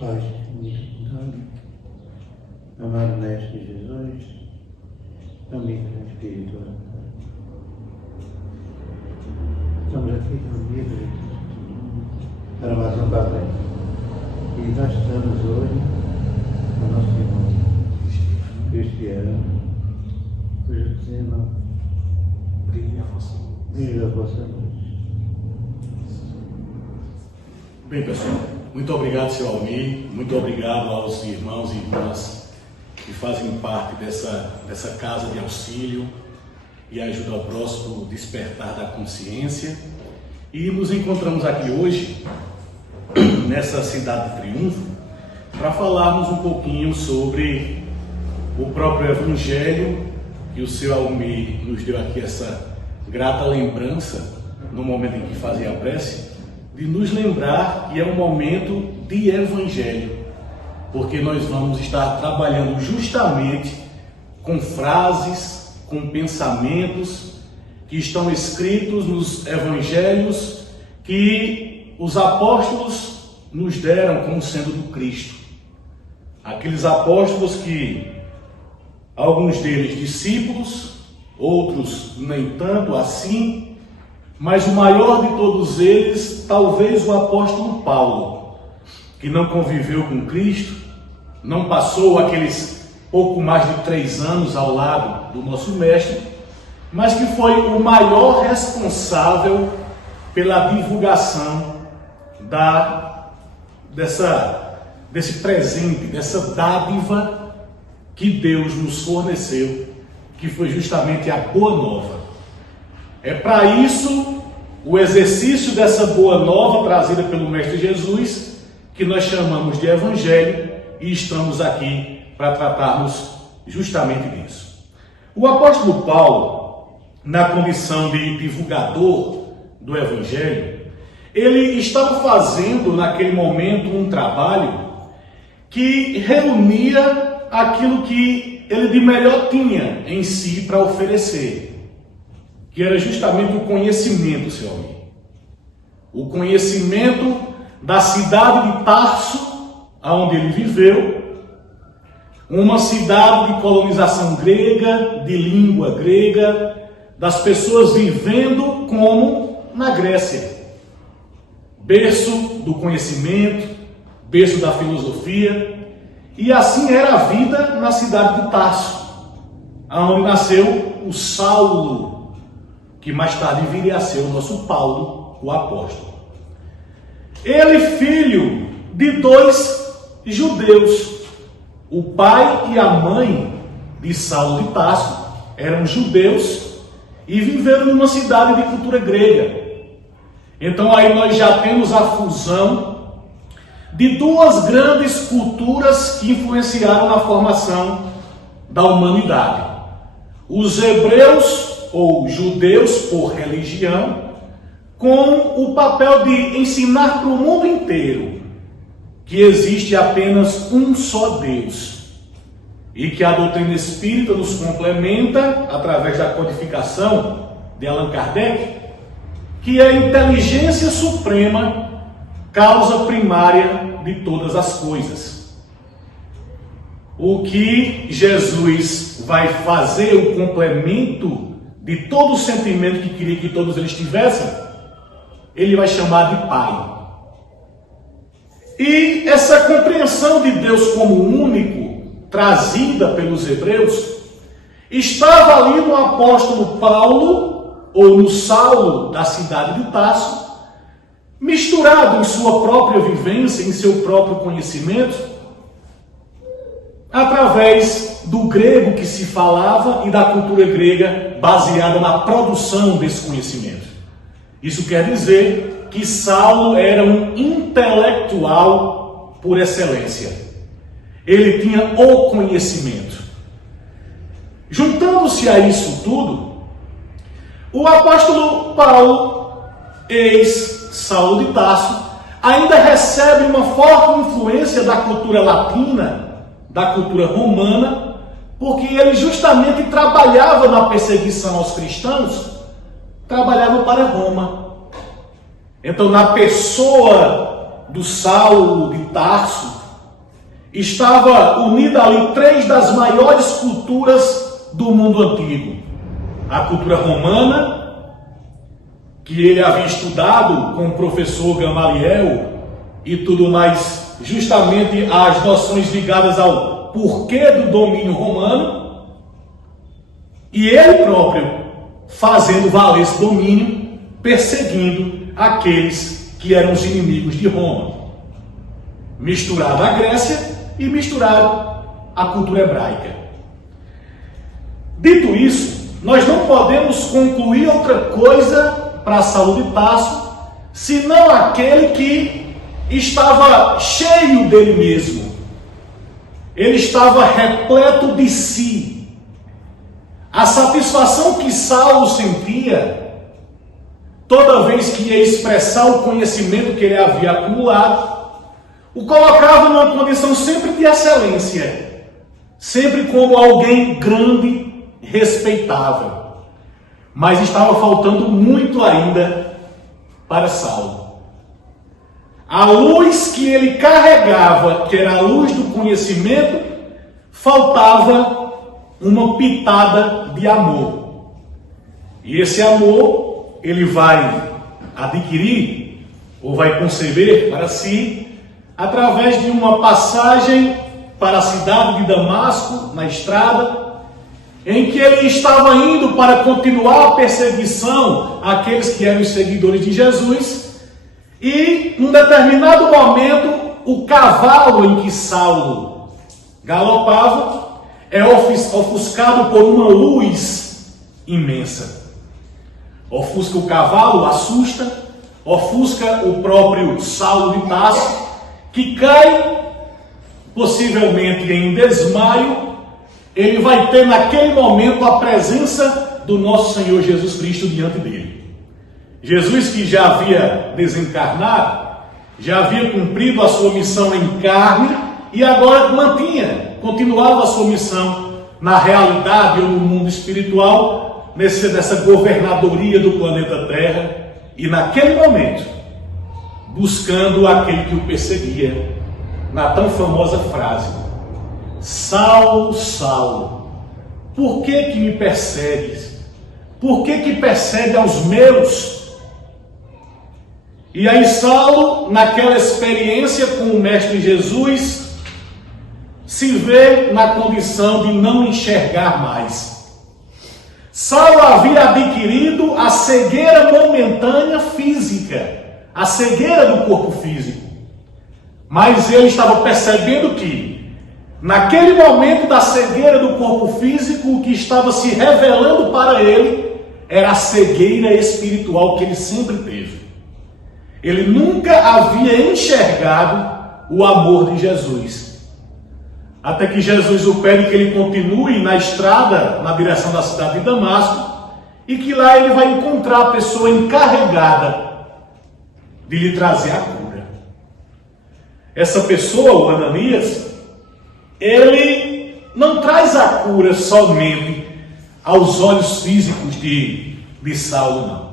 Paz, amado Mestre Jesus, amigo do Espírito, estamos aqui reunidos para mais um papel. E nós estamos hoje com o nosso irmão Cristiano, cujo tema brilha a vossa luz. Bem, pessoal, muito obrigado, seu Almir, muito obrigado aos irmãos e irmãs que fazem parte dessa casa de auxílio e ajuda ao próximo despertar da consciência. E nos encontramos aqui hoje, nessa cidade de Triunfo, para falarmos um pouquinho sobre o próprio Evangelho, que o seu Almir nos deu aqui essa grata lembrança, no momento em que fazia a prece, de nos lembrar que é um momento de Evangelho, porque nós vamos estar trabalhando justamente com frases, com pensamentos que estão escritos nos Evangelhos que os apóstolos nos deram como sendo do Cristo. Aqueles apóstolos que, alguns deles discípulos, outros nem tanto assim, mas o maior de todos eles, talvez o apóstolo Paulo, que não conviveu com Cristo, não passou aqueles pouco mais de 3 anos ao lado do nosso Mestre, mas que foi o maior responsável pela divulgação desse presente, dessa dádiva que Deus nos forneceu, que foi justamente a Boa Nova. É para isso o exercício dessa Boa Nova trazida pelo Mestre Jesus, que nós chamamos de Evangelho, e estamos aqui para tratarmos justamente disso. O apóstolo Paulo, na condição de divulgador do Evangelho, ele estava fazendo naquele momento um trabalho que reunia aquilo que ele de melhor tinha em si para oferecer, que era justamente o conhecimento, seu amigo. O conhecimento da cidade de Tarso, onde ele viveu, uma cidade de colonização grega, de língua grega, das pessoas vivendo como na Grécia. Berço do conhecimento, berço da filosofia, e assim era a vida na cidade de Tarso, onde nasceu o Saulo, que mais tarde viria a ser o nosso Paulo, o apóstolo. Ele, filho de 2 judeus. O pai e a mãe de Saulo de Tarso eram judeus e viveram numa cidade de cultura grega. Então aí nós já temos a fusão de 2 grandes culturas que influenciaram na formação da humanidade. Os hebreus, ou judeus por religião, com o papel de ensinar para o mundo inteiro que existe apenas um só Deus e que a doutrina espírita nos complementa através da codificação de Allan Kardec, que é a inteligência suprema, causa primária de todas as coisas. O que Jesus vai fazer, o complemento de todo o sentimento que queria que todos eles tivessem, ele vai chamar de Pai. E essa compreensão de Deus como único, trazida pelos hebreus, estava ali no apóstolo Paulo, ou no Saulo da cidade de Tarso, misturado em sua própria vivência, em seu próprio conhecimento, através do grego que se falava e da cultura grega baseada na produção desse conhecimento. Isso quer dizer que Saulo era um intelectual por excelência. Ele tinha o conhecimento. Juntando-se a isso tudo, o apóstolo Paulo, ex-Saulo de Tarso, ainda recebe uma forte influência da cultura latina, da cultura romana, porque ele justamente trabalhava na perseguição aos cristãos, trabalhava para Roma. Então, na pessoa do Saulo de Tarso, estava unida ali três das maiores culturas do mundo antigo. A cultura romana, que ele havia estudado com o professor Gamaliel e tudo mais, justamente as noções ligadas ao porquê do domínio romano, e ele próprio fazendo valer esse domínio, perseguindo aqueles que eram os inimigos de Roma. Misturado à Grécia e misturado à cultura hebraica. Dito isso, nós não podemos concluir outra coisa para Saulo de Tarso, senão aquele que estava cheio dele mesmo. Ele estava repleto de si. A satisfação que Saulo sentia toda vez que ia expressar o conhecimento que ele havia acumulado, o colocava numa condição sempre de excelência, sempre como alguém grande, respeitável. Mas estava faltando muito ainda para Saulo. A luz que ele carregava, que era a luz do conhecimento, faltava uma pitada de amor. E esse amor ele vai adquirir ou vai conceber para si através de uma passagem para a cidade de Damasco, na estrada, em que ele estava indo para continuar a perseguição àqueles que eram os seguidores de Jesus, e num determinado momento o cavalo em que Saulo galopava é ofuscado por uma luz imensa. Ofusca o cavalo, assusta, ofusca o próprio Saulo de Tarso, que cai, possivelmente em desmaio. Ele vai ter naquele momento a presença do nosso Senhor Jesus Cristo diante dele. Jesus, que já havia desencarnado, já havia cumprido a sua missão em carne e agora continuava a sua missão na realidade ou no mundo espiritual, nessa governadoria do planeta Terra, e naquele momento, buscando aquele que o perseguia, na tão famosa frase: Saulo, Saulo, por que me persegues? Por que persegue aos meus? E aí Saulo, naquela experiência com o Mestre Jesus, se vê na condição de não enxergar mais. Saulo havia adquirido a cegueira momentânea física, a cegueira do corpo físico. Mas ele estava percebendo que, naquele momento da cegueira do corpo físico, o que estava se revelando para ele era a cegueira espiritual que ele sempre teve. Ele nunca havia enxergado o amor de Jesus. Até que Jesus o pede que ele continue na estrada, na direção da cidade de Damasco, e que lá ele vai encontrar a pessoa encarregada de lhe trazer a cura. Essa pessoa, o Ananias, ele não traz a cura somente aos olhos físicos de Saulo, não.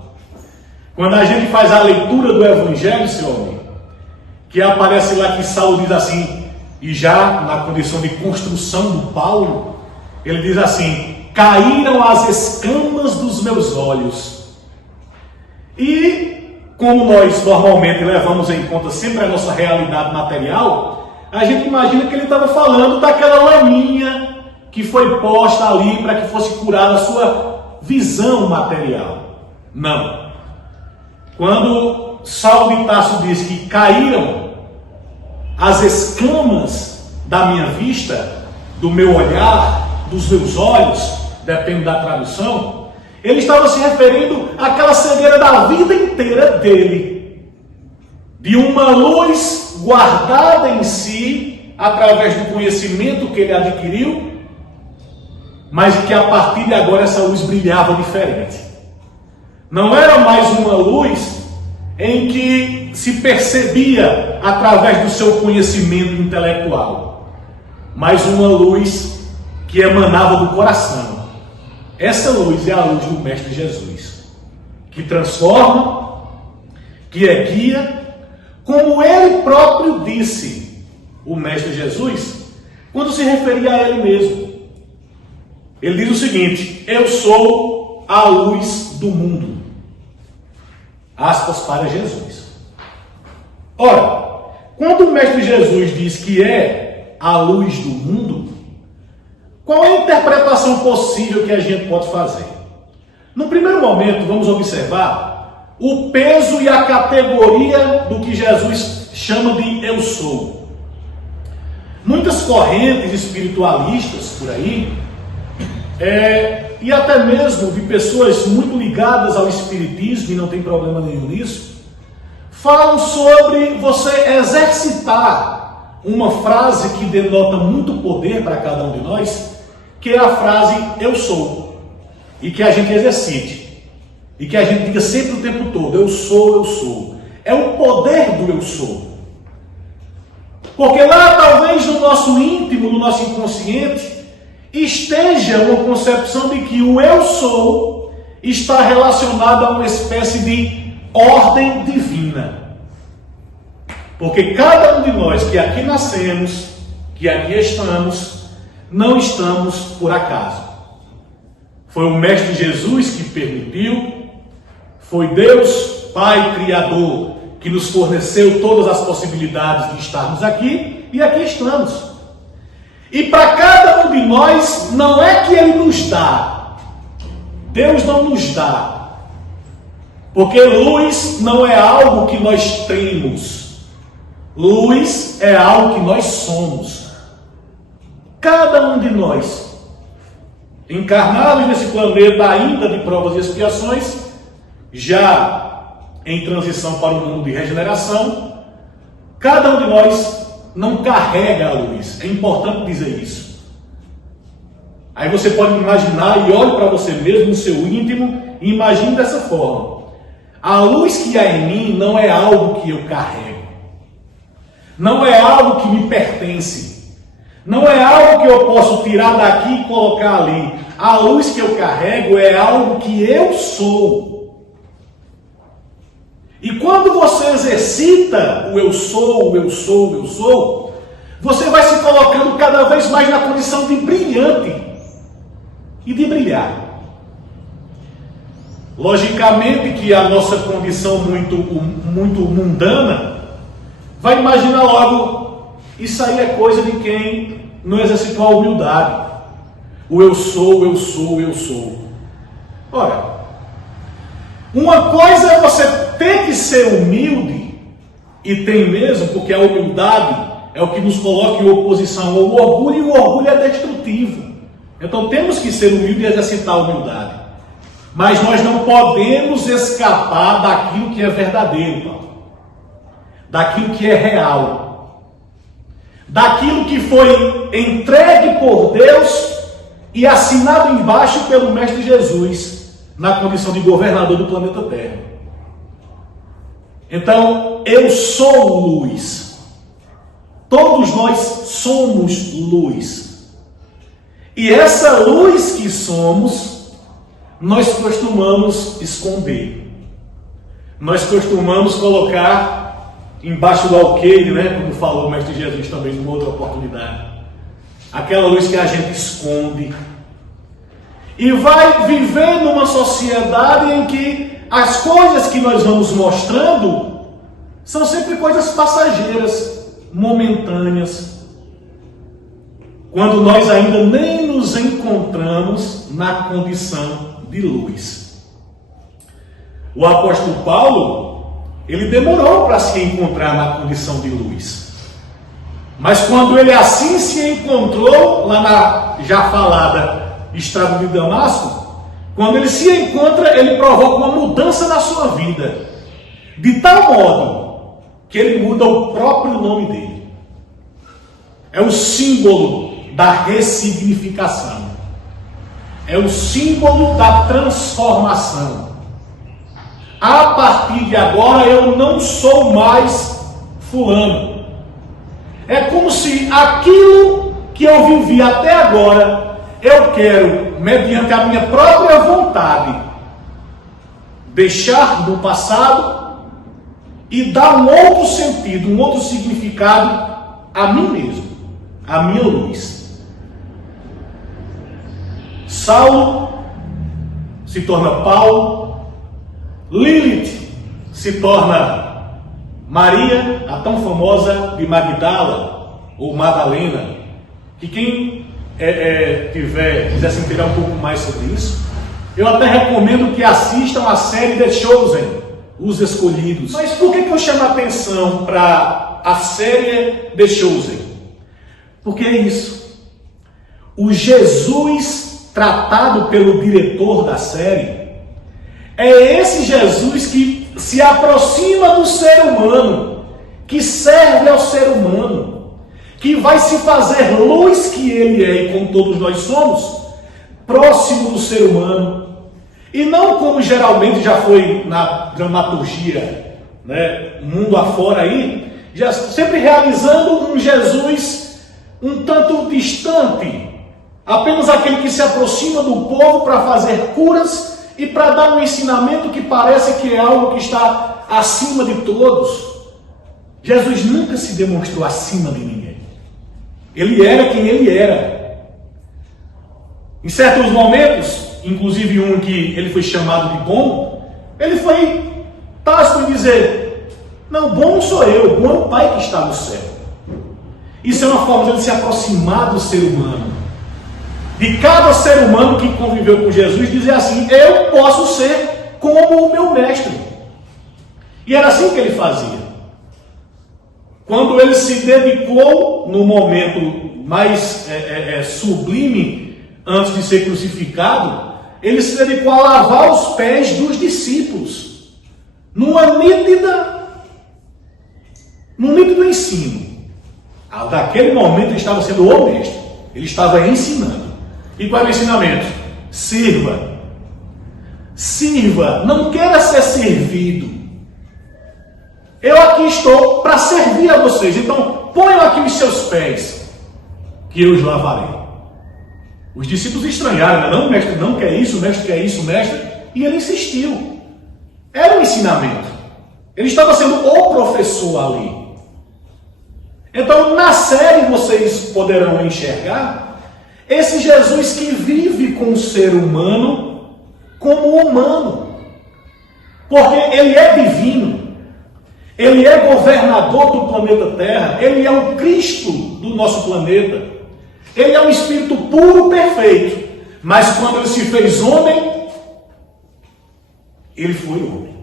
Quando a gente faz a leitura do Evangelho, seu amigo, que aparece lá que Saulo diz assim, e já na condição de construção do Paulo, ele diz assim: caíram as escamas dos meus olhos. E como nós normalmente levamos em conta sempre a nossa realidade material, a gente imagina que ele estava falando daquela laminha que foi posta ali para que fosse curada a sua visão material. Não. Quando Saulo de Tarso diz que caíram as escamas da minha vista, do meu olhar, dos meus olhos, depende da tradução, ele estava se referindo àquela cegueira da vida inteira dele, de uma luz guardada em si, através do conhecimento que ele adquiriu, mas que a partir de agora essa luz brilhava diferente. Não era mais uma luz em que se percebia através do seu conhecimento intelectual, mas uma luz que emanava do coração. Essa luz é a luz do Mestre Jesus, que transforma, que é guia, como ele próprio disse: o Mestre Jesus quando se referia a ele mesmo. Ele diz o seguinte: eu sou a luz do mundo. Aspas para Jesus. Ora, quando o Mestre Jesus diz que é a luz do mundo, qual é a interpretação possível que a gente pode fazer? No primeiro momento, vamos observar o peso e a categoria do que Jesus chama de eu sou. Muitas correntes espiritualistas por aí, e até mesmo de pessoas muito ligadas ao espiritismo, e não tem problema nenhum nisso, falam sobre você exercitar uma frase que denota muito poder para cada um de nós, que é a frase eu sou. E que a gente exercite. E que a gente diga sempre o tempo todo: eu sou, eu sou. É o poder do eu sou. Porque lá, talvez no nosso íntimo, no nosso inconsciente, esteja uma concepção de que o eu sou está relacionado a uma espécie de ordem divina. Porque cada um de nós que aqui nascemos, que aqui estamos, não estamos por acaso. Foi o Mestre Jesus que permitiu, foi Deus, Pai Criador, que nos forneceu todas as possibilidades de estarmos aqui, e aqui estamos. E para cada um de nós, não é que Ele nos dá, Deus não nos dá, porque luz não é algo que nós temos, luz é algo que nós somos. Cada um de nós, encarnados nesse planeta ainda de provas e expiações, já em transição para o mundo de regeneração, cada um de nós não carrega a luz. É importante dizer isso. Aí você pode imaginar e olhe para você mesmo, no seu íntimo, e imagine dessa forma: a luz que há em mim não é algo que eu carrego, não é algo que me pertence, não é algo que eu posso tirar daqui e colocar ali. A luz que eu carrego é algo que eu sou. E quando você exercita o eu sou, o eu sou, o eu sou, você vai se colocando cada vez mais na condição de brilhante e de brilhar. Logicamente que a nossa condição muito mundana vai imaginar logo: isso aí é coisa de quem não exercitou a humildade. O eu sou, eu sou, eu sou. Ora, uma coisa é você ter que ser humilde, e tem mesmo, porque a humildade é o que nos coloca em oposição ao orgulho, e o orgulho é destrutivo. Então temos que ser humildes e exercitar a humildade. Mas nós não podemos escapar daquilo que é verdadeiro, Paulo. Daquilo que é real. Daquilo que foi entregue por Deus e assinado embaixo pelo Mestre Jesus, na condição de governador do planeta Terra. Então, eu sou luz. Todos nós somos luz. E essa luz que somos, nós costumamos esconder. Nós costumamos colocar embaixo do alqueire, como falou o Mestre Jesus também numa outra oportunidade. Aquela luz que a gente esconde. E vai viver numa sociedade em que as coisas que nós vamos mostrando são sempre coisas passageiras, momentâneas. Quando nós ainda nem nos encontramos na condição de luz. O apóstolo Paulo, ele demorou para se encontrar na condição de luz. Mas quando ele assim se encontrou, lá na já falada estrada de Damasco, quando ele se encontra, ele provoca uma mudança na sua vida, de tal modo que ele muda o próprio nome dele. É o símbolo da ressignificação, é o símbolo da transformação. A partir de agora eu não sou mais fulano. É como se aquilo que eu vivi até agora, eu quero, mediante a minha própria vontade, deixar no passado e dar um outro sentido, um outro significado a mim mesmo, a minha luz. Saulo se torna Paulo, Lilith se torna Maria, a tão famosa de Magdala, ou Madalena, que quem quiser se inteirar um pouco mais sobre isso, eu até recomendo que assistam a série The Chosen, Os Escolhidos. Mas por que eu chamo a atenção para a série The Chosen? Porque é isso. O Jesus tratado pelo diretor da série é esse Jesus que se aproxima do ser humano, que serve ao ser humano, que vai se fazer luz que ele é e como todos nós somos, próximo do ser humano. E não como geralmente já foi na dramaturgia, né, mundo afora aí, já sempre realizando um Jesus um tanto distante, apenas aquele que se aproxima do povo para fazer curas e para dar um ensinamento que parece que é algo que está acima de todos. Jesus nunca se demonstrou acima de ninguém. Ele era quem ele era. Em certos momentos, inclusive um que ele foi chamado de bom, ele foi tácito em dizer: não, bom sou eu, bom é o Pai que está no céu. Isso é uma forma de ele se aproximar do ser humano, de cada ser humano que conviveu com Jesus, dizer assim: eu posso ser como o meu mestre. E era assim que ele fazia. Quando ele se dedicou no momento mais sublime, antes de ser crucificado, ele se dedicou a lavar os pés dos discípulos, num nítido ensino. Daquele momento ele estava sendo o mestre, ele estava ensinando. E qual é o ensinamento? Sirva. Sirva, não queira ser servido. Eu aqui estou para servir a vocês, então ponham aqui os seus pés, que eu os lavarei. Os discípulos estranharam, né? Não, mestre, não quer isso, mestre quer isso, mestre. E ele insistiu. Era um ensinamento. Ele estava sendo o professor ali. Então, na série vocês poderão enxergar esse Jesus que vive com o ser humano como humano. Porque ele é divino. Ele é governador do planeta Terra. Ele é o Cristo do nosso planeta. Ele é um espírito puro, perfeito. Mas quando ele se fez homem, ele foi homem.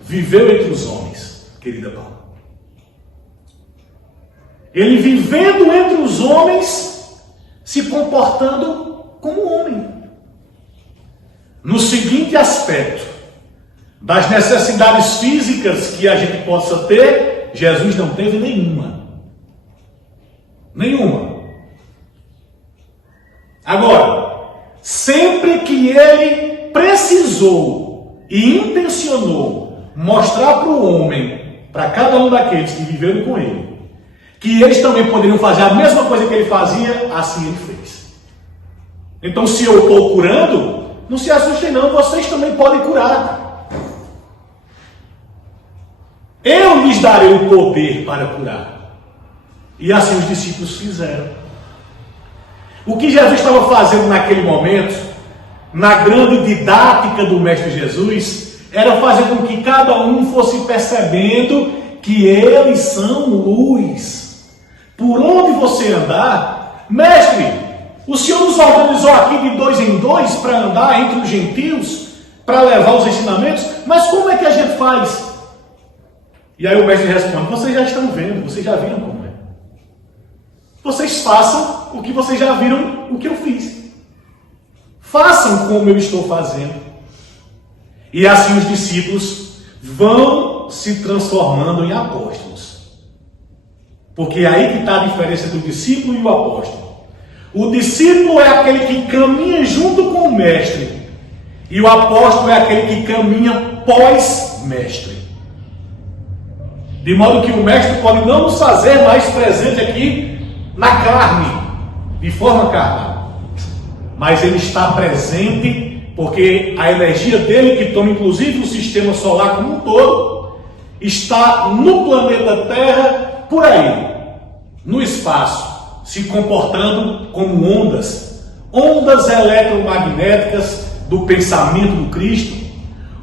Viveu entre os homens, querida Paula. Ele vivendo entre os homens, se comportando como homem. No seguinte aspecto, das necessidades físicas que a gente possa ter, Jesus não teve nenhuma. Nenhuma. Agora, sempre que ele precisou e intencionou mostrar para o homem, para cada um daqueles que viveram com ele, que eles também poderiam fazer a mesma coisa que ele fazia, assim ele fez. Então, se eu estou curando, não se assustem não, vocês também podem curar. Eu lhes darei o poder para curar. E assim os discípulos fizeram. O que Jesus estava fazendo naquele momento, na grande didática do Mestre Jesus, era fazer com que cada um fosse percebendo que eles são luz. Por onde você andar, mestre, o Senhor nos organizou aqui de 2 em 2 para andar entre os gentios, para levar os ensinamentos, mas como é que a gente faz? E aí o mestre responde: vocês já estão vendo, vocês já viram como é. Vocês façam o que vocês já viram, o que eu fiz. Façam como eu estou fazendo. E assim os discípulos vão se transformando em apóstolos. Porque é aí que está a diferença do discípulo e o apóstolo. O discípulo é aquele que caminha junto com o mestre. E o apóstolo é aquele que caminha pós-mestre. De modo que o mestre pode não nos fazer mais presente aqui na carne, de forma carnal. Mas ele está presente porque a energia dele, que toma inclusive o sistema solar como um todo, está no planeta Terra por aí, no espaço, se comportando como ondas, ondas eletromagnéticas do pensamento do Cristo,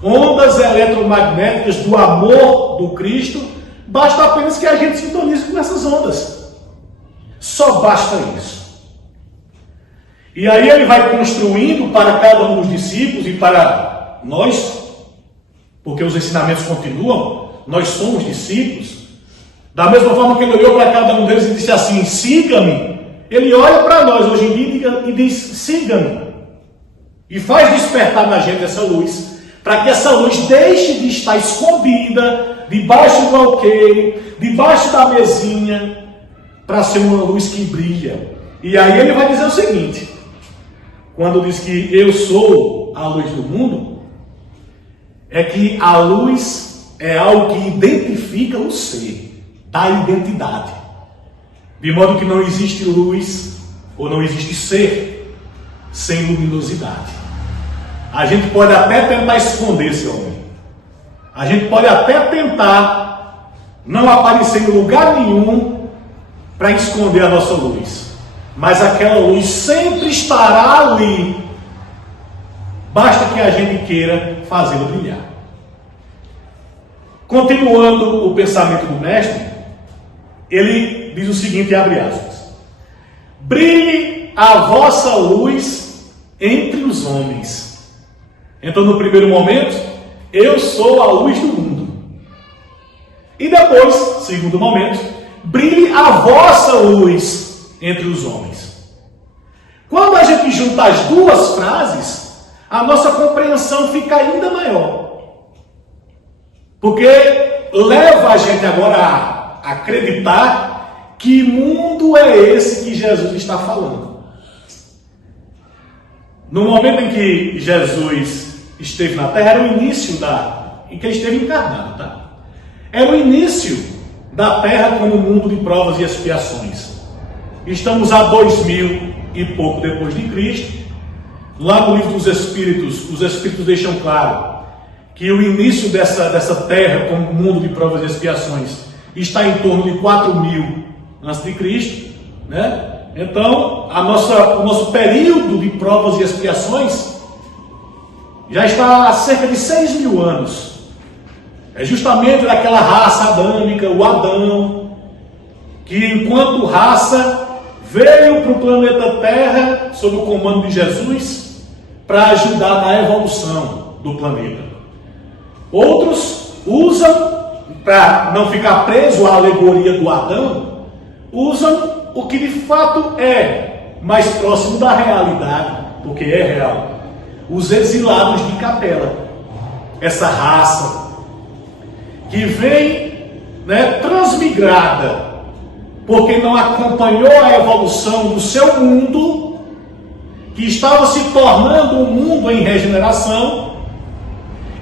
ondas eletromagnéticas do amor do Cristo. Basta apenas que a gente sintonize com essas ondas. Só basta isso. E aí ele vai construindo para cada um dos discípulos e para nós, porque os ensinamentos continuam, nós somos discípulos. Da mesma forma que ele olhou para cada um deles e disse assim: siga-me. Ele olha para nós hoje em dia e diz: siga-me. E faz despertar na gente essa luz, para que essa luz deixe de estar escondida debaixo do alqueire, debaixo da mesinha, para ser uma luz que brilha. E aí ele vai dizer o seguinte, quando diz que eu sou a luz do mundo, é que a luz é algo que identifica o ser, dá identidade. De modo que não existe luz, ou não existe ser, sem luminosidade. A gente pode até tentar esconder esse homem. A gente pode até tentar não aparecer em lugar nenhum para esconder a nossa luz. Mas aquela luz sempre estará ali. Basta que a gente queira fazê-la brilhar. Continuando o pensamento do mestre, ele diz o seguinte, abre aspas: brilhe a vossa luz entre os homens. Então, no primeiro momento, eu sou a luz do mundo. E depois, segundo momento, brilhe a vossa luz entre os homens. Quando a gente junta as duas frases, a nossa compreensão fica ainda maior. Porque leva a gente agora a acreditar que mundo é esse que Jesus está falando. No momento em que Jesus esteve na Terra, era o início em que ele esteve encarnado, tá? Era o início da Terra como mundo de provas e expiações. Estamos a 2000 e pouco depois de Cristo. Lá no livro dos Espíritos, os Espíritos deixam claro que o início dessa Terra como mundo de provas e expiações está em torno de 4000 a.C., né? Então, o nosso período de provas e expiações já está há cerca de 6.000 anos. É justamente daquela raça adâmica, o Adão, que enquanto raça veio para o planeta Terra sob o comando de Jesus para ajudar na evolução do planeta. Outros usam, para não ficar preso à alegoria do Adão, usam o que de fato é mais próximo da realidade, porque é real. Os exilados de Capela, essa raça que vem, né, transmigrada, porque não acompanhou a evolução do seu mundo, que estava se tornando um mundo em regeneração,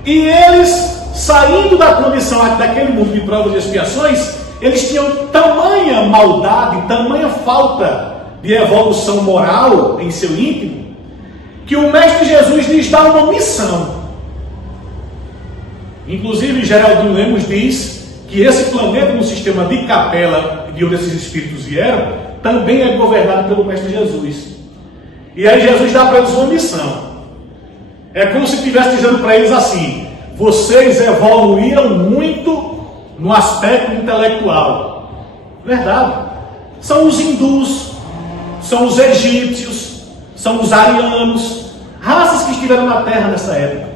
e eles, saindo da condição daquele mundo de provas e expiações, eles tinham tamanha maldade, tamanha falta de evolução moral em seu íntimo, que o Mestre Jesus lhes dá uma missão. Inclusive, Geraldinho Lemos diz que esse planeta no sistema de Capela, de onde esses espíritos vieram, também é governado pelo Mestre Jesus. E aí Jesus dá para eles uma missão. É como se estivesse dizendo para eles assim: vocês evoluíram muito no aspecto intelectual. Verdade. São os hindus, são os egípcios, são os arianos, raças que estiveram na Terra nessa época.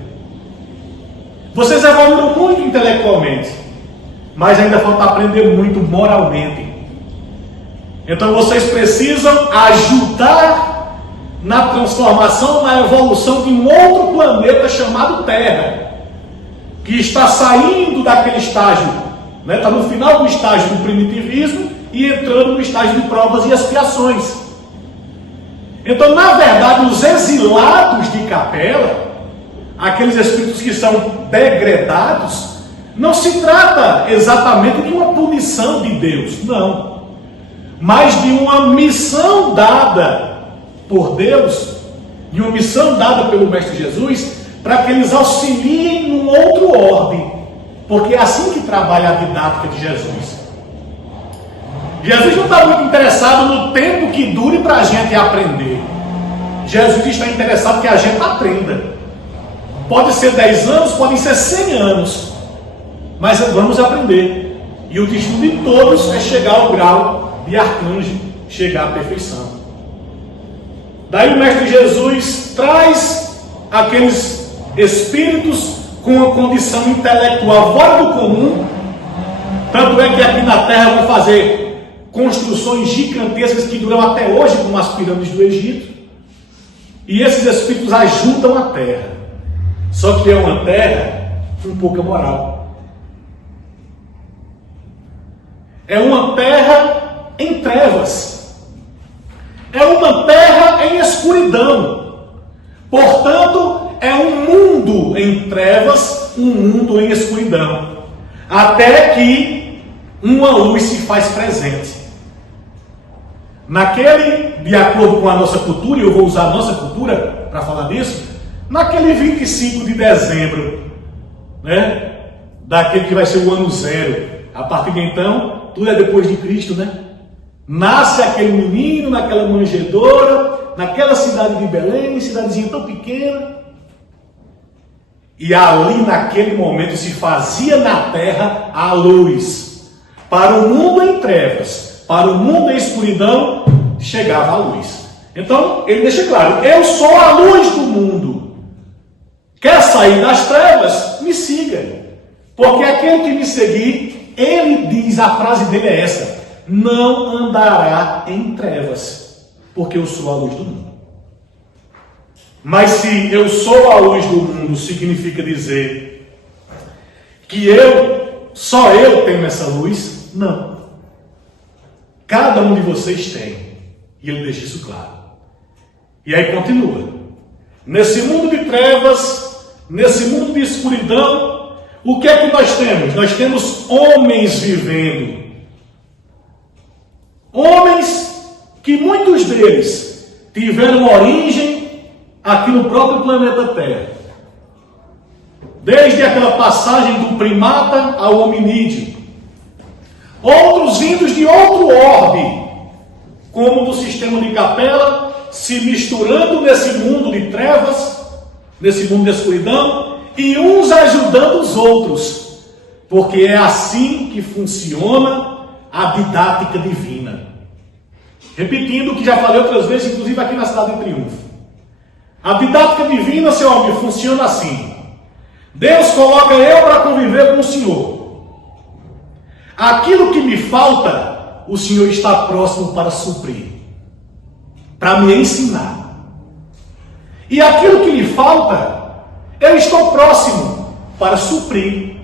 Vocês evoluíram muito intelectualmente, mas ainda falta aprender muito moralmente. Então vocês precisam ajudar na transformação, na evolução de um outro planeta chamado Terra, que está saindo daquele estágio, né? Está no final do estágio do primitivismo e entrando no estágio de provas e expiações. Então, na verdade, os exilados de Capela, aqueles espíritos que são degredados, não se trata exatamente de uma punição de Deus, não, mas de uma missão dada por Deus, e uma missão dada pelo Mestre Jesus, para que eles auxiliem num outro ordem, porque é assim que trabalha a didática de Jesus. Jesus não está muito interessado no tempo que dure para a gente aprender. Jesus está interessado que a gente aprenda. Pode ser 10 anos, podem ser 100 anos, mas vamos aprender. E o destino de todos é chegar ao grau de arcanjo, chegar à perfeição. Daí o Mestre Jesus traz aqueles espíritos com uma condição intelectual fora do comum. Tanto é que aqui na Terra vão fazer construções gigantescas que duram até hoje, como as pirâmides do Egito. E esses espíritos ajudam a Terra. Só que é uma Terra com pouca moral. É uma terra em trevas. É uma terra em escuridão. Portanto, é um mundo em trevas, um mundo em escuridão. Até que uma luz se faz presente. De acordo com a nossa cultura, e eu vou usar a nossa cultura para falar disso, naquele 25 de dezembro, né? Daquele que vai ser o ano zero. A partir de então, tudo é depois de Cristo, né? Nasce aquele menino naquela manjedoura, naquela cidade de Belém, cidadezinha tão pequena. E ali naquele momento se fazia na terra a luz. Para o mundo em trevas, para o mundo em escuridão, chegava a luz. Então, ele deixa claro, eu sou a luz do mundo. Quer sair das trevas? Me siga. Porque aquele que me seguir, ele diz, a frase dele é essa: não andará em trevas, porque eu sou a luz do mundo. Mas se eu sou a luz do mundo, significa dizer que só eu tenho essa luz? Não. Cada um de vocês tem. E ele deixa isso claro. E aí continua. Nesse mundo de trevas, nesse mundo de escuridão, o que é que nós temos? Nós temos homens vivendo. Homens que muitos deles tiveram origem aqui no próprio planeta Terra. Desde aquela passagem do primata ao hominídeo. Outros vindos de outro orbe, como do sistema de Capela, se misturando nesse mundo de trevas, nesse mundo de escuridão, e uns ajudando os outros, porque é assim que funciona a didática divina. Repetindo o que já falei outras vezes, inclusive aqui na Cidade de Triunfo. A didática divina, seu amigo, funciona assim. Deus coloca eu para conviver com o Senhor. Aquilo que me falta, o Senhor está próximo para suprir, para me ensinar. E aquilo que lhe falta, eu estou próximo para suprir,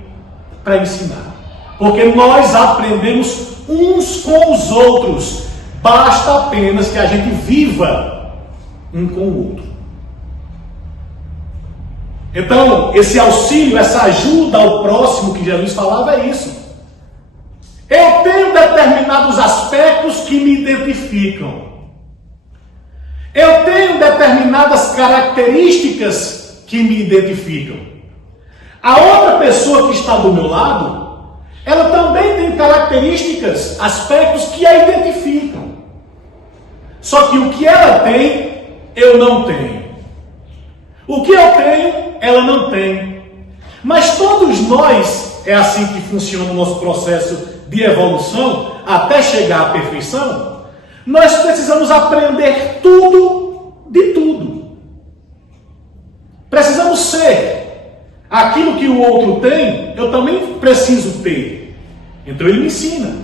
para ensinar. Porque nós aprendemos uns com os outros. Basta apenas que a gente viva um com o outro. Então, esse auxílio, essa ajuda ao próximo que Jesus falava é isso. Eu tenho determinados aspectos que me identificam. Eu tenho determinadas características que me identificam. A outra pessoa que está do meu lado, ela também tem características, aspectos que a identificam. Só que o que ela tem, eu não tenho. O que eu tenho, ela não tem. Mas todos nós, é assim que funciona o nosso processo de evolução, até chegar à perfeição, nós precisamos aprender tudo de tudo. Precisamos ser. Aquilo que o outro tem, eu também preciso ter. Então ele me ensina.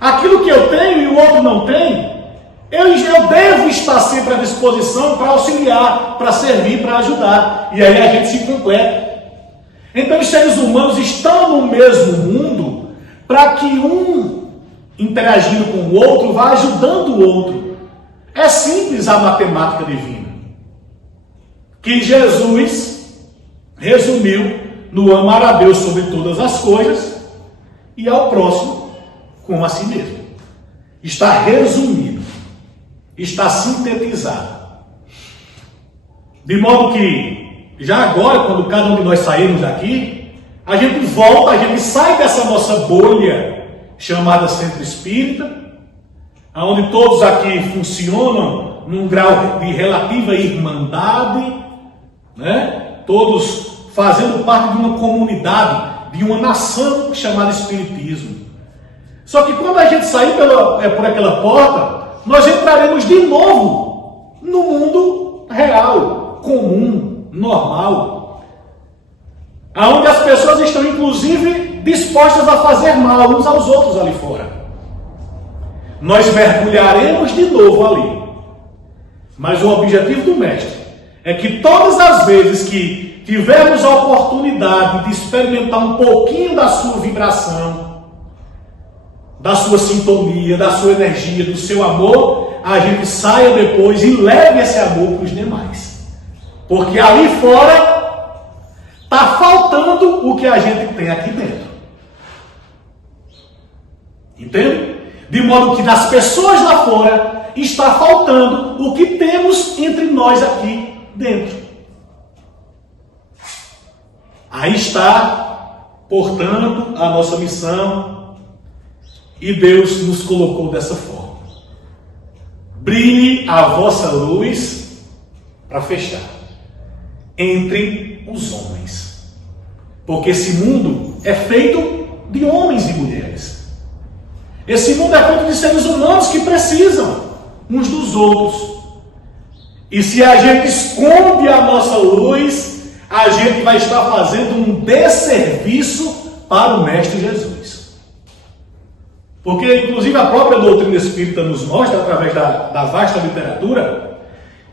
Aquilo que eu tenho e o outro não tem, eu devo estar sempre à disposição para auxiliar, para servir, para ajudar. E aí a gente se completa. Então os seres humanos estão no mesmo mundo para que um, interagindo com o outro, vá ajudando o outro. É simples a matemática divina, que Jesus resumiu no amar a Deus sobre todas as coisas e ao próximo como a si mesmo. Está resumido, está sintetizado. De modo que, já agora, quando cada um de nós sairmos daqui, a gente volta, a gente sai dessa nossa bolha chamada Centro Espírita, onde todos aqui funcionam num grau de relativa irmandade, né? Todos fazendo parte de uma comunidade, de uma nação chamada Espiritismo. Só que quando a gente sair por aquela porta, nós entraremos de novo no mundo real, comum, normal, onde as pessoas estão inclusive dispostas a fazer mal uns aos outros ali fora. Nós mergulharemos de novo ali. Mas o objetivo do Mestre é que todas as vezes que tivermos a oportunidade de experimentar um pouquinho da sua vibração, da sua sintonia, da sua energia, do seu amor, a gente saia depois e leve esse amor para os demais. Porque ali fora está faltando o que a gente tem aqui dentro. Entende? De modo que das pessoas lá fora está faltando o que temos entre nós aqui dentro. Aí está, portanto, a nossa missão, e Deus nos colocou dessa forma. Brilhe a vossa luz, para fechar, entre os homens. Porque esse mundo é feito de homens e mulheres. Esse mundo é feito de seres humanos que precisam uns dos outros. E se a gente esconde a nossa luz, a gente vai estar fazendo um desserviço para o Mestre Jesus. Porque, inclusive, a própria doutrina espírita nos mostra, através da vasta literatura,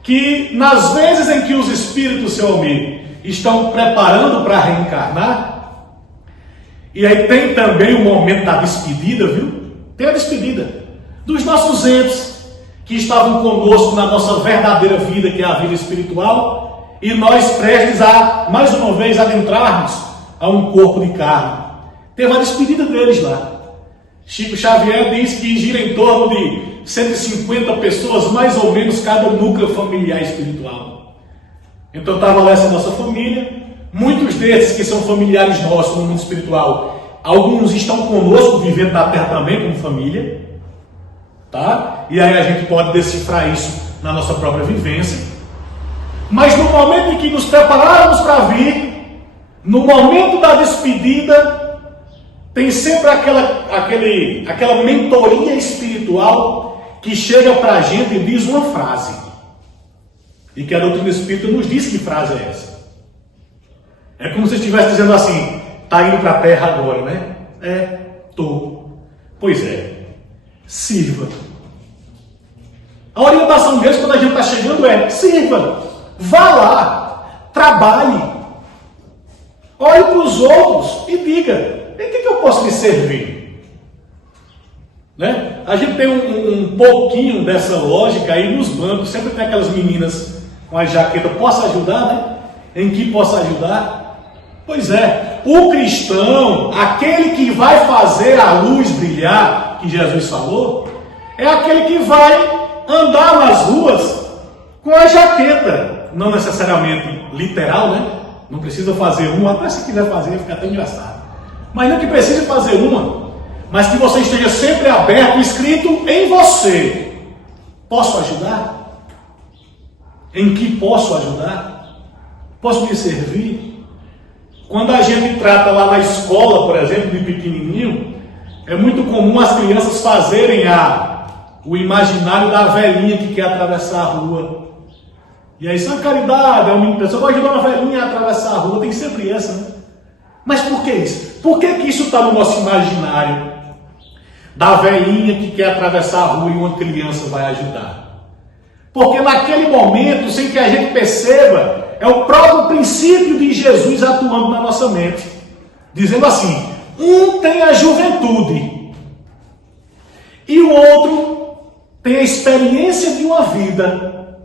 que nas vezes em que os espíritos, seu amigo, estão preparando para reencarnar, e aí tem também o momento da despedida, viu? Tem a despedida dos nossos entes que estavam conosco na nossa verdadeira vida, que é a vida espiritual, e nós prestes a, mais uma vez, adentrarmos a um corpo de carne. Teve a despedida deles lá. Chico Xavier diz que gira em torno de 150 pessoas, mais ou menos, cada núcleo familiar espiritual. Então estava lá essa nossa família. Muitos desses que são familiares nossos no mundo espiritual, alguns estão conosco, vivendo na Terra também como família, tá? E aí a gente pode decifrar isso na nossa própria vivência. Mas no momento em que nos prepararmos para vir, no momento da despedida, tem sempre aquela mentoria espiritual que chega para a gente e diz uma frase. E que a doutrina espírita nos diz que frase é essa. É como se estivesse dizendo assim: está indo para a terra agora, né? Estou. Pois é, sirva. A orientação deles quando a gente está chegando é: sirva, vá lá, trabalhe, olhe para os outros e diga: em que eu posso lhe servir? Né? A gente tem um pouquinho dessa lógica aí nos bancos, sempre tem aquelas meninas com a jaqueta: posso ajudar, né? Em que posso ajudar? Pois é, o cristão, aquele que vai fazer a luz brilhar, que Jesus falou, é aquele que vai andar nas ruas com a jaqueta, não necessariamente literal, né? Não precisa fazer uma, até se quiser fazer, fica até engraçado. Mas não que precise fazer uma, mas que você esteja sempre aberto, escrito em você: posso ajudar? Em que posso ajudar? Posso lhe servir? Quando a gente trata lá na escola, por exemplo, de pequenininho, é muito comum as crianças fazerem o imaginário da velhinha que quer atravessar a rua. E aí, isso é uma caridade, é uma menino pessoa, vou ajudar uma velhinha a atravessar a rua, tem sempre essa, né? Mas por que isso? Por que isso está no nosso imaginário? Da velhinha que quer atravessar a rua e uma criança vai ajudar. Porque naquele momento, sem que a gente perceba, é o próprio princípio de Jesus atuando na nossa mente. Dizendo assim: um tem a juventude e o outro tem a experiência de uma vida,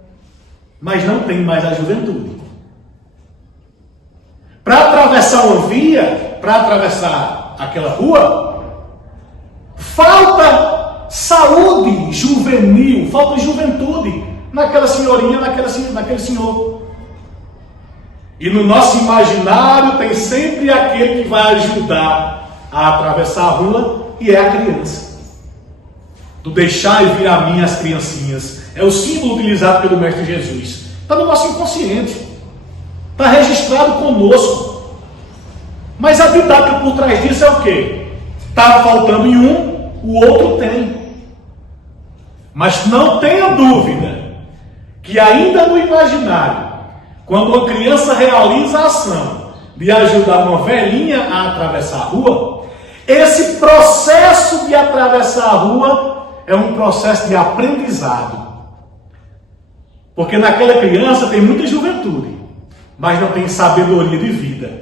mas não tem mais a juventude. Para atravessar uma via, para atravessar aquela rua, falta saúde juvenil, falta juventude naquela senhorinha, naquele senhor. E no nosso imaginário tem sempre aquele que vai ajudar a atravessar a rua e é a criança. Do deixar e vir a mim as criancinhas. É o símbolo utilizado pelo Mestre Jesus. Está no nosso inconsciente. Está registrado conosco. Mas a didática por trás disso é o quê? Está faltando em um, o outro tem. Mas não tenha dúvida que ainda no imaginário, quando uma criança realiza a ação de ajudar uma velhinha a atravessar a rua, esse processo de atravessar a rua é um processo de aprendizado. Porque naquela criança tem muita juventude, mas não tem sabedoria de vida.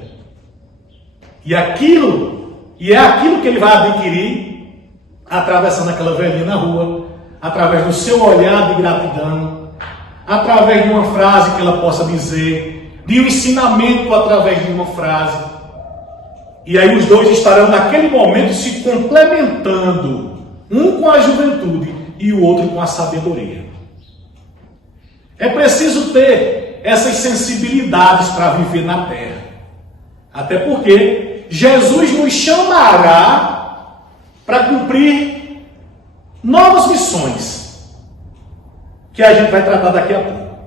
E é aquilo que ele vai adquirir atravessando aquela velhinha na rua, através do seu olhar de gratidão, através de uma frase que ela possa dizer, de um ensinamento através de uma frase. E aí os dois estarão naquele momento se complementando, um com a juventude e o outro com a sabedoria. É preciso ter essas sensibilidades para viver na terra. Até porque Jesus nos chamará para cumprir novas missões, que a gente vai tratar daqui a pouco.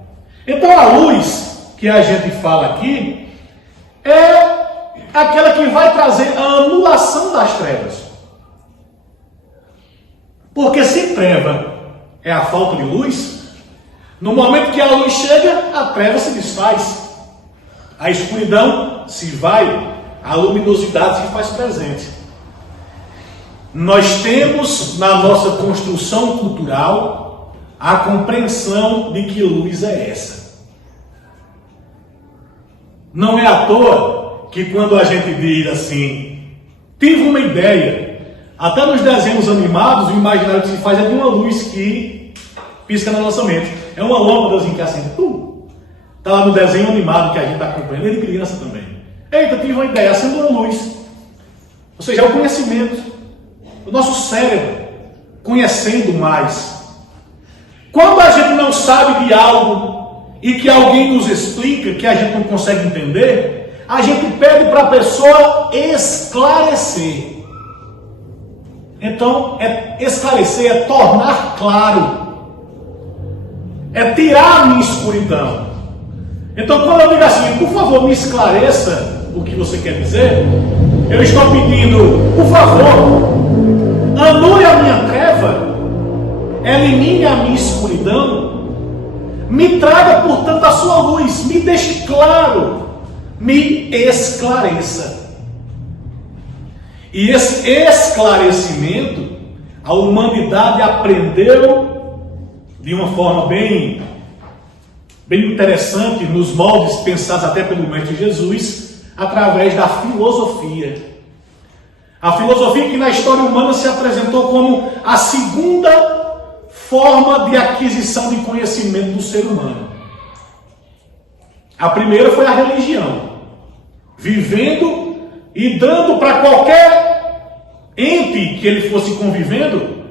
Então a luz que a gente fala aqui é aquela que vai trazer a anulação das trevas. Porque se treva é a falta de luz, no momento que a luz chega, a treva se desfaz. A escuridão se vai, a luminosidade se faz presente. Nós temos na nossa construção cultural a compreensão de que luz é essa. Não é à toa que quando a gente diz assim, tive uma ideia, até nos desenhos animados, o imaginário que se faz é de uma luz que pisca na nossa mente. É uma lâmpada que acende. Está lá no desenho animado que a gente está acompanhando, desde criança também. Eita, tive uma ideia, acende uma luz. Ou seja, é o conhecimento. O nosso cérebro conhecendo mais. Quando a gente não sabe de algo e que alguém nos explica, que a gente não consegue entender, a gente pede para a pessoa esclarecer. Então, esclarecer é tornar claro. É tirar a minha escuridão. Então, quando eu digo assim, por favor, me esclareça o que você quer dizer, eu estou pedindo, por favor, anule a minha treva, elimine a minha escuridão, me traga, portanto, a sua luz, me deixe claro, me esclareça. E esse esclarecimento, a humanidade aprendeu de uma forma bem interessante, nos moldes pensados até pelo Mestre Jesus, através da filosofia. A filosofia que na história humana se apresentou como a segunda forma de aquisição de conhecimento do ser humano. A primeira foi a religião, vivendo e dando para qualquer ente que ele fosse convivendo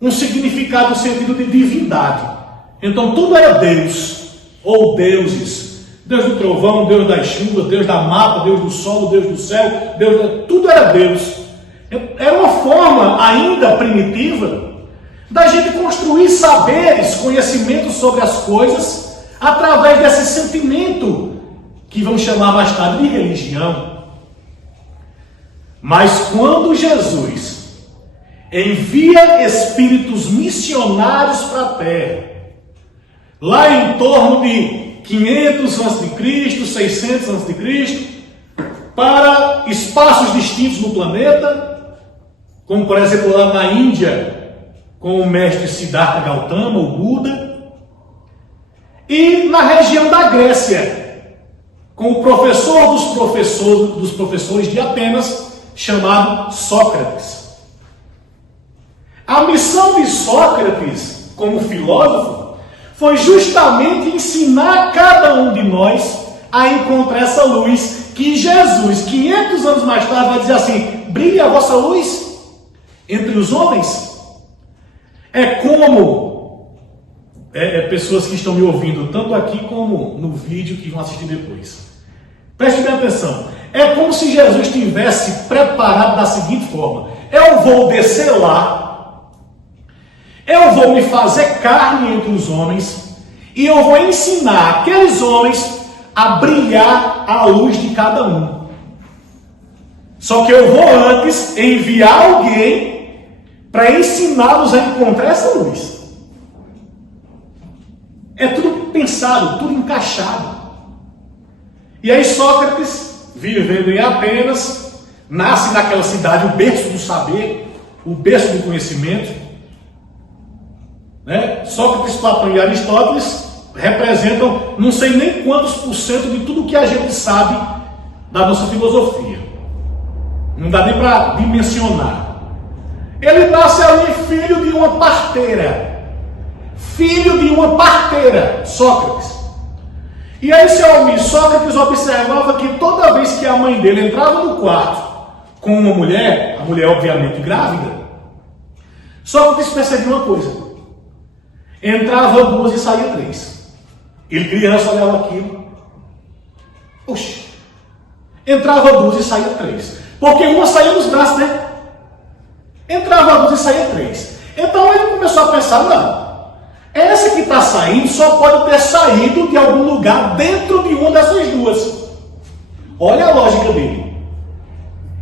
um significado no sentido de divindade. Então tudo era Deus, ou deuses. Deus do trovão, Deus das chuvas, Deus da mata, Deus do solo, Deus do céu, tudo era Deus. Era uma forma ainda primitiva da gente construir saberes, conhecimentos sobre as coisas, através desse sentimento que vamos chamar mais tarde de religião. Mas quando Jesus envia espíritos missionários para a terra, lá em torno de 500 a.C., 600 a.C., para espaços distintos no planeta, como por exemplo lá na Índia, com o mestre Siddhartha Gautama, o Buda, e na região da Grécia, com o professor dos professores de Atenas, chamado Sócrates. A missão de Sócrates, como filósofo, foi justamente ensinar cada um de nós a encontrar essa luz que Jesus, 500 anos mais tarde, vai dizer assim: brilha a vossa luz entre os homens. É como pessoas que estão me ouvindo, tanto aqui como no vídeo que vão assistir depois. Preste bem atenção. É como se Jesus tivesse preparado da seguinte forma: eu vou descer lá, eu vou me fazer carne entre os homens, e eu vou ensinar aqueles homens a brilhar a luz de cada um. Só que eu vou antes enviar alguém para ensiná-los a encontrar essa luz. É tudo pensado, tudo encaixado. E aí Sócrates, vivendo em Atenas, nasce naquela cidade, o berço do saber, o berço do conhecimento. Né? Sócrates, Platão e Aristóteles representam não sei nem quantos por cento de tudo que a gente sabe da nossa filosofia. Não dá nem para dimensionar. Ele nasce ali filho de uma parteira. Filho de uma parteira, Sócrates. E aí, Sócrates observava que toda vez que a mãe dele entrava no quarto com uma mulher, a mulher obviamente grávida, Sócrates percebia uma coisa: entrava 2 e saía 3. Ele, criança, olhava aquilo. Oxi. Entrava 2 e saía 3. Porque uma saía nos braços, né? Entrava 2 e saía 3. Então ele começou a pensar: não, essa que está saindo só pode ter saído de algum lugar dentro de uma dessas duas. Olha a lógica dele.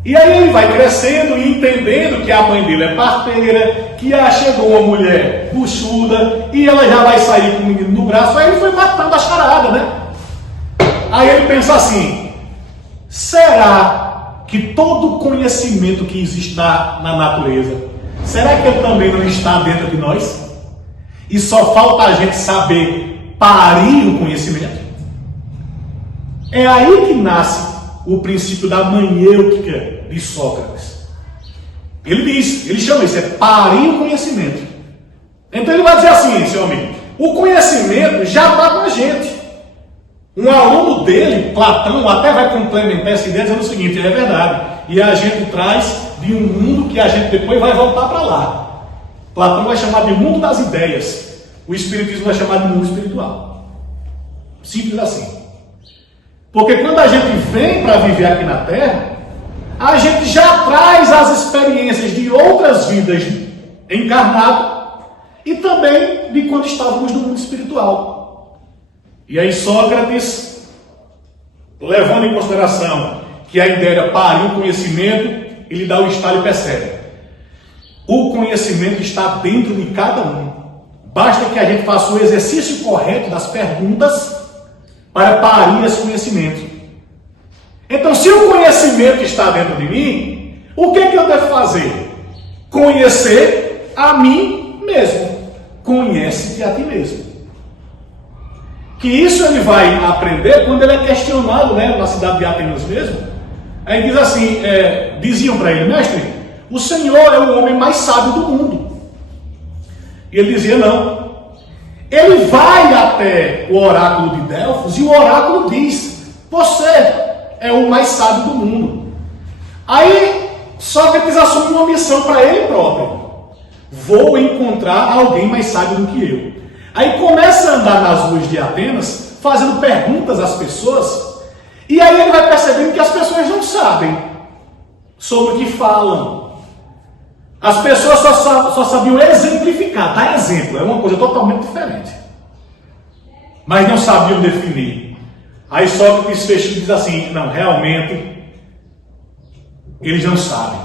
E aí ele vai crescendo e entendendo que a mãe dele é parteira, que chegou uma mulher buchuda e ela já vai sair com o menino no braço. Aí ele foi matando a charada, né? Aí ele pensa assim: será que todo o conhecimento que existe na natureza, será que ele também não está dentro de nós? E só falta a gente saber parir o conhecimento? É aí que nasce o princípio da maniêutica de Sócrates. Ele chama isso, é parir o conhecimento. Então ele vai dizer assim, seu amigo, o conhecimento já está com a gente. Um aluno dele, Platão, até vai complementar essa ideia dizendo o seguinte: é verdade, e a gente traz de um mundo que a gente depois vai voltar para lá. Platão vai chamar de mundo das ideias, o Espiritismo vai chamar de mundo espiritual. Simples assim. Porque quando a gente vem para viver aqui na Terra, a gente já traz as experiências de outras vidas encarnado e também de quando estávamos no mundo espiritual. E aí Sócrates, levando em consideração que a ideia era parir o conhecimento, ele dá o estalo e percebe: o conhecimento está dentro de cada um. Basta que a gente faça o exercício correto das perguntas para parir esse conhecimento. Então, se o conhecimento está dentro de mim, o que é que eu devo fazer? Conhecer a mim mesmo. Conhece-te a ti mesmo. Que isso ele vai aprender quando ele é questionado, né, na cidade de Atenas mesmo. Aí diz assim, diziam para ele: mestre, o Senhor é o homem mais sábio do mundo. E ele dizia: não. Ele vai até o oráculo de Delfos e o oráculo diz: você é o mais sábio do mundo. Aí Sócrates assume uma missão para ele próprio: vou encontrar alguém mais sábio do que eu. Aí começa a andar nas ruas de Atenas, fazendo perguntas às pessoas, e aí ele vai percebendo que as pessoas não sabem sobre o que falam. As pessoas só sabiam exemplificar, dar exemplo, é uma coisa totalmente diferente. Mas não sabiam definir. Aí Sócrates fecha e diz assim: não, realmente, eles não sabem.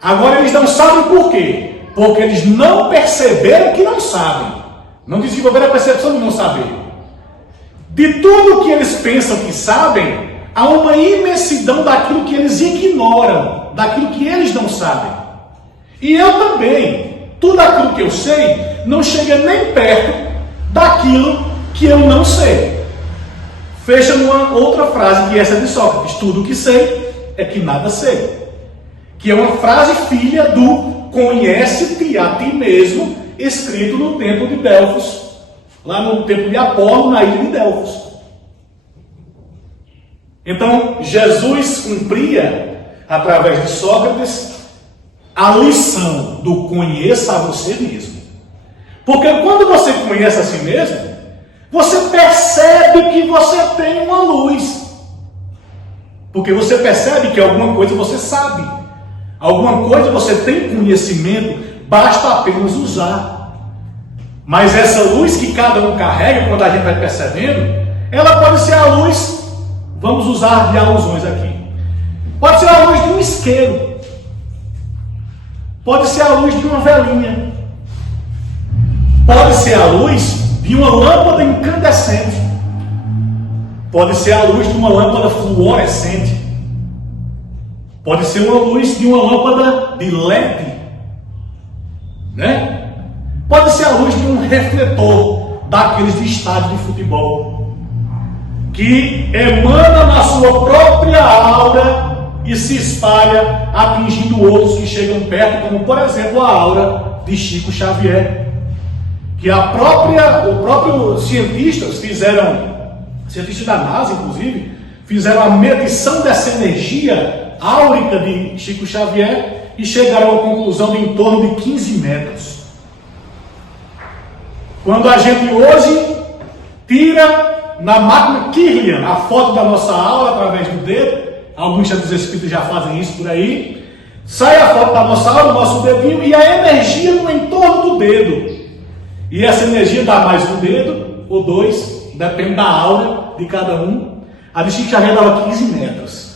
Agora eles não sabem por quê? Porque eles não perceberam que não sabem. Não desenvolveram a percepção de não saber. De tudo que eles pensam que sabem, há uma imensidão daquilo que eles ignoram, daquilo que eles não sabem. E eu também, tudo aquilo que eu sei, não chega nem perto daquilo que eu não sei. Fecha numa outra frase, que essa é de Sócrates: tudo o que sei é que nada sei. Que é uma frase filha do conhece-te a ti mesmo, escrito no templo de Delfos, lá no templo de Apolo, na ilha de Delfos. Então, Jesus cumpria, através de Sócrates, a lição do conheça a você mesmo. Porque quando você conhece a si mesmo, você percebe que você tem uma luz. Porque você percebe que alguma coisa você sabe. Alguma coisa você tem conhecimento, basta apenas usar. Mas essa luz que cada um carrega, quando a gente vai percebendo, ela pode ser a luz, vamos usar de alusões aqui. Pode ser a luz de um isqueiro. Pode ser a luz de uma velinha. Pode ser a luz de uma lâmpada incandescente. Pode ser a luz de uma lâmpada fluorescente. Pode ser uma luz de uma lâmpada de LED. Né? Pode ser a luz de um refletor daqueles de estádio de futebol, que emana na sua própria aura e se espalha, atingindo outros que chegam perto, como por exemplo a aura de Chico Xavier, que o próprio cientistas da NASA inclusive, fizeram a medição dessa energia áurica de Chico Xavier e chegaram à conclusão de em torno de 15 metros. Quando a gente hoje tira na máquina Kirlian a foto da nossa aura através do dedo, alguns dos espíritos já fazem isso por aí, sai a foto da nossa aura, do nosso dedinho, e a energia no entorno do dedo. E essa energia dá mais um dedo, ou dois, depende da aura de cada um. A de Chico Xavier dava 15 metros.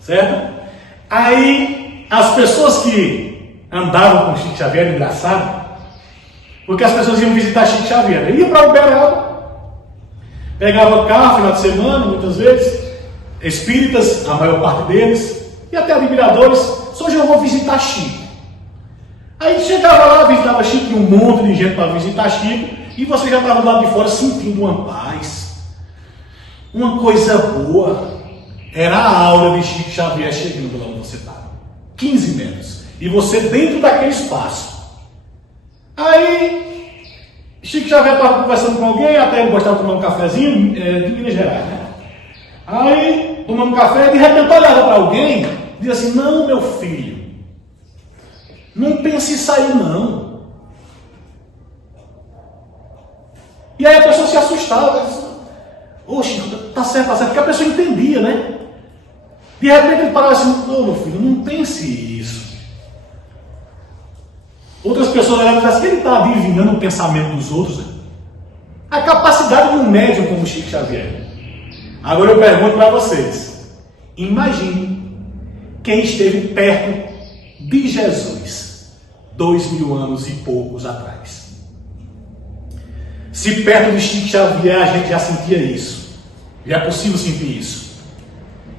Certo? Aí, as pessoas que andavam com Chico Xavier, era engraçado, porque as pessoas iam visitar Chico Xavier, iam para Uberaba, pegava carro final de semana, muitas vezes, espíritas, a maior parte deles, e até admiradores, só já vou visitar Chico. Aí chegava lá, visitava Chico, tinha um monte de gente para visitar Chico, e você já estava do lado de fora sentindo uma paz, uma coisa boa. Era a aura de Chico Xavier chegando lá onde você estava. 15 metros. E você dentro daquele espaço. Aí, Chico Xavier estava conversando com alguém, até ele gostava de tomar um cafezinho, de Minas Gerais, né? Aí, tomando café, de repente olhava para alguém, e dizia assim: não, meu filho, não pense em sair, não. E aí a pessoa se assustava, disse: ô Chico, tá certo, porque a pessoa entendia, né? De repente ele parava assim: não, meu filho, não pense isso. Outras pessoas olhavam e diziam assim: ele está adivinhando o pensamento dos outros, né? A capacidade de um médium como Chico Xavier. Agora eu pergunto para vocês: imagine quem esteve perto de Jesus 2000 anos e poucos atrás. Se perto de Chico Xavier a gente já sentia isso, já é possível sentir isso.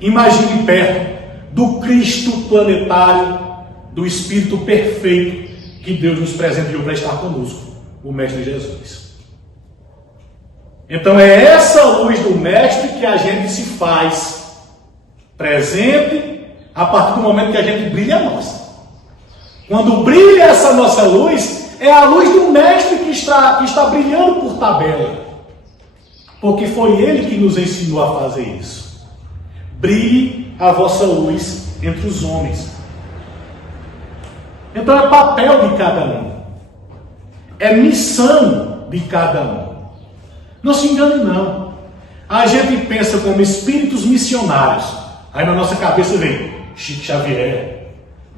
Imagine perto do Cristo planetário, do Espírito perfeito que Deus nos presenteou para estar conosco, o Mestre Jesus. Então é essa luz do Mestre que a gente se faz presente a partir do momento que a gente brilha a nossa. Quando brilha essa nossa luz, é a luz do Mestre que está brilhando por tabela. Porque foi Ele que nos ensinou a fazer isso. Brilhe a vossa luz entre os homens. Então é papel de cada um. É missão de cada um. Não se engane, não. A gente pensa como espíritos missionários. Aí na nossa cabeça vem Chico Xavier,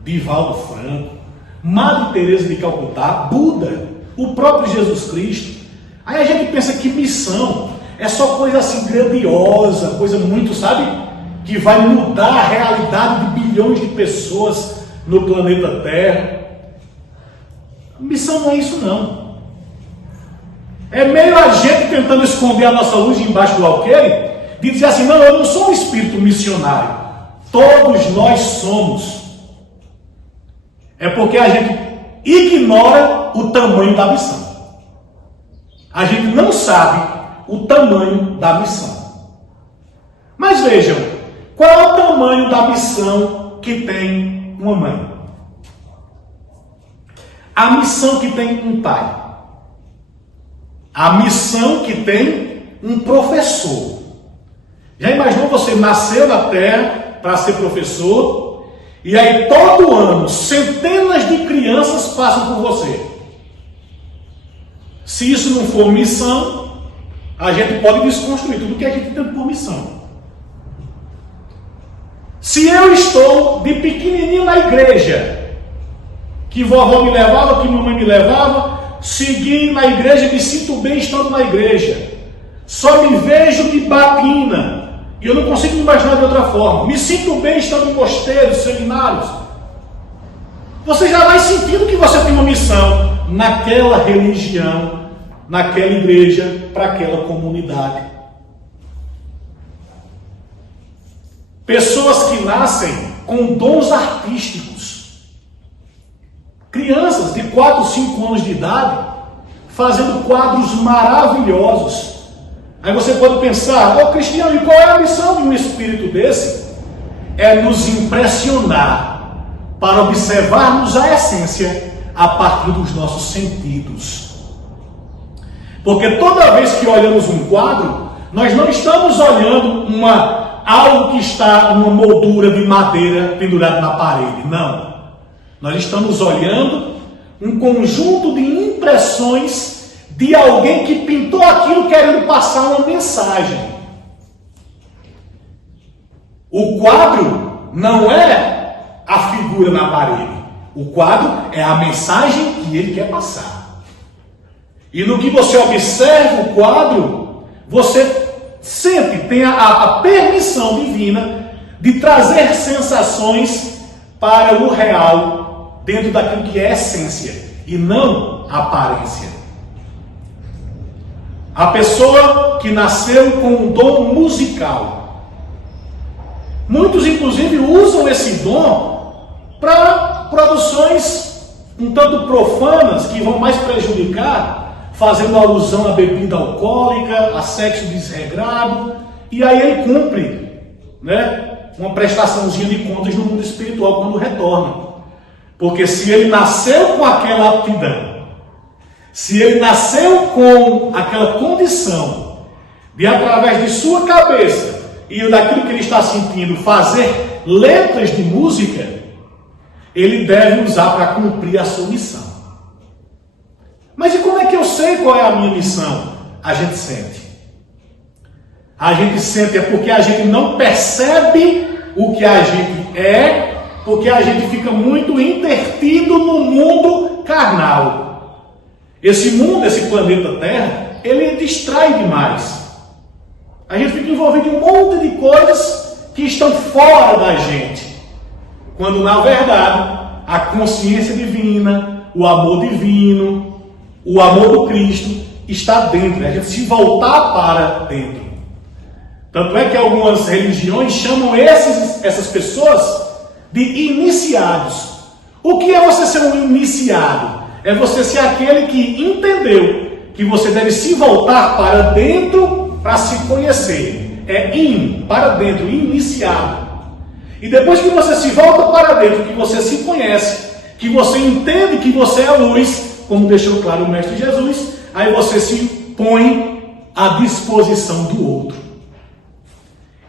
Divaldo Franco, Madre Teresa de Calcutá, Buda, o próprio Jesus Cristo. Aí a gente pensa que missão é só coisa assim grandiosa, coisa muito, sabe, que vai mudar a realidade de bilhões de pessoas no planeta Terra. Missão não é isso, não. É meio a gente tentando esconder a nossa luz embaixo do alqueire, de dizer assim: não, eu não sou um espírito missionário. Todos nós somos. É porque a gente ignora o tamanho da missão. A gente não sabe o tamanho da missão. Mas vejam, qual é o tamanho da missão que tem uma mãe? A missão que tem um pai. A missão que tem um professor. Já imaginou você nascer na Terra para ser professor, e aí todo ano centenas de crianças passam por você? Se isso não for missão, a gente pode desconstruir tudo que a gente tem por missão. Se eu estou de pequenininho na igreja, que vovó me levava, que mamãe me levava, segui na igreja, me sinto bem estando na igreja, só me vejo de batina, e eu não consigo me imaginar de outra forma, me sinto bem estando em mosteiros, seminários, você já vai sentindo que você tem uma missão naquela religião, naquela igreja, para aquela comunidade. Pessoas que nascem com dons artísticos, crianças de 4, 5 anos de idade, fazendo quadros maravilhosos. Aí você pode pensar, ô Cristiano, e qual é a missão de um espírito desse? É nos impressionar, para observarmos a essência a partir dos nossos sentidos. Porque toda vez que olhamos um quadro, nós não estamos olhando algo que está numa moldura de madeira pendurada na parede. Não. Nós estamos olhando um conjunto de impressões de alguém que pintou aquilo querendo passar uma mensagem. O quadro não é a figura na parede. O quadro é a mensagem que ele quer passar. E no que você observa o quadro, você sempre tem a permissão divina de trazer sensações para o real, dentro daquilo que é essência, e não aparência. A pessoa que nasceu com um dom musical, muitos inclusive usam esse dom para produções um tanto profanas, que vão mais prejudicar, fazendo alusão à bebida alcoólica, a sexo desregrado, e aí ele cumpre, uma prestaçãozinha de contas no mundo espiritual quando retorna. Porque se ele nasceu com aquela aptidão, se ele nasceu com aquela condição de, através de sua cabeça e daquilo que ele está sentindo, fazer letras de música, ele deve usar para cumprir a sua missão. Mas e como é que eu sei qual é a minha missão? A gente sente. A gente sente é porque a gente não percebe o que a gente é, porque a gente fica muito intertido no mundo carnal. Esse mundo, esse planeta Terra, ele distrai demais. A gente fica envolvido em um monte de coisas que estão fora da gente. Quando, na verdade, a consciência divina, o amor divino, o amor do Cristo está dentro. A gente se voltar para dentro. Tanto é que algumas religiões chamam essas pessoas de iniciados. O que é você ser um iniciado? É você ser aquele que entendeu que você deve se voltar para dentro para se conhecer. É para dentro, iniciado. E depois que você se volta para dentro, que você se conhece, que você entende que você é a luz, como deixou claro o Mestre Jesus, aí você se põe à disposição do outro.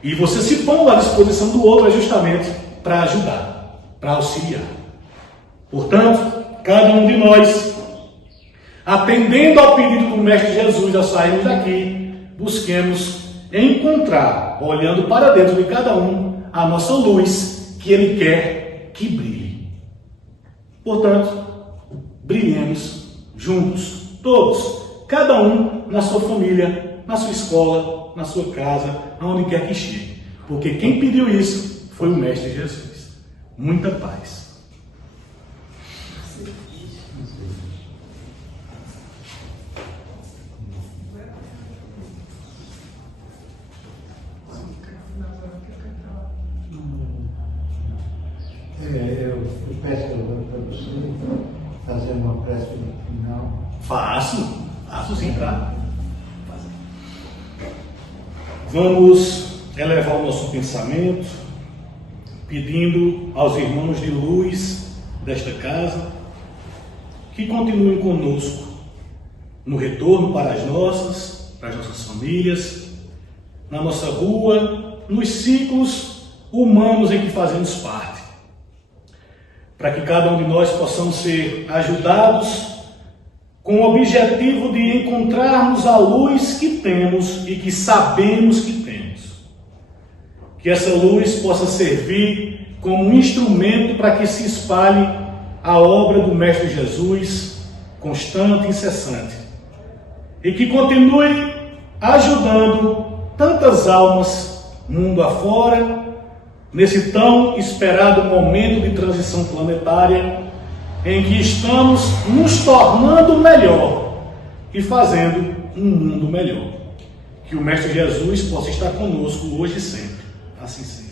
E você se põe à disposição do outro é justamente para ajudar, para auxiliar. Portanto, cada um de nós, atendendo ao pedido do Mestre Jesus ao sairmos daqui, busquemos encontrar, olhando para dentro de cada um, a nossa luz que Ele quer que brilhe. Portanto, brilhemos juntos, todos, cada um na sua família, na sua escola, na sua casa, aonde quer que chegue. Porque quem pediu isso foi o Mestre Jesus. Muita paz. Eu peço para você fazer uma prece final. Faço sim, tá? Vamos elevar o nosso pensamento, pedindo aos irmãos de luz desta casa que continuem conosco no retorno para as nossas famílias, na nossa rua, nos ciclos humanos em que fazemos parte, para que cada um de nós possamos ser ajudados com o objetivo de encontrarmos a luz que temos e que sabemos que temos. que essa luz possa servir como um instrumento para que se espalhe a obra do Mestre Jesus, constante e incessante, e que continue ajudando tantas almas mundo afora, nesse tão esperado momento de transição planetária, em que estamos nos tornando melhor e fazendo um mundo melhor. Que o Mestre Jesus possa estar conosco hoje e sempre. Assim seja.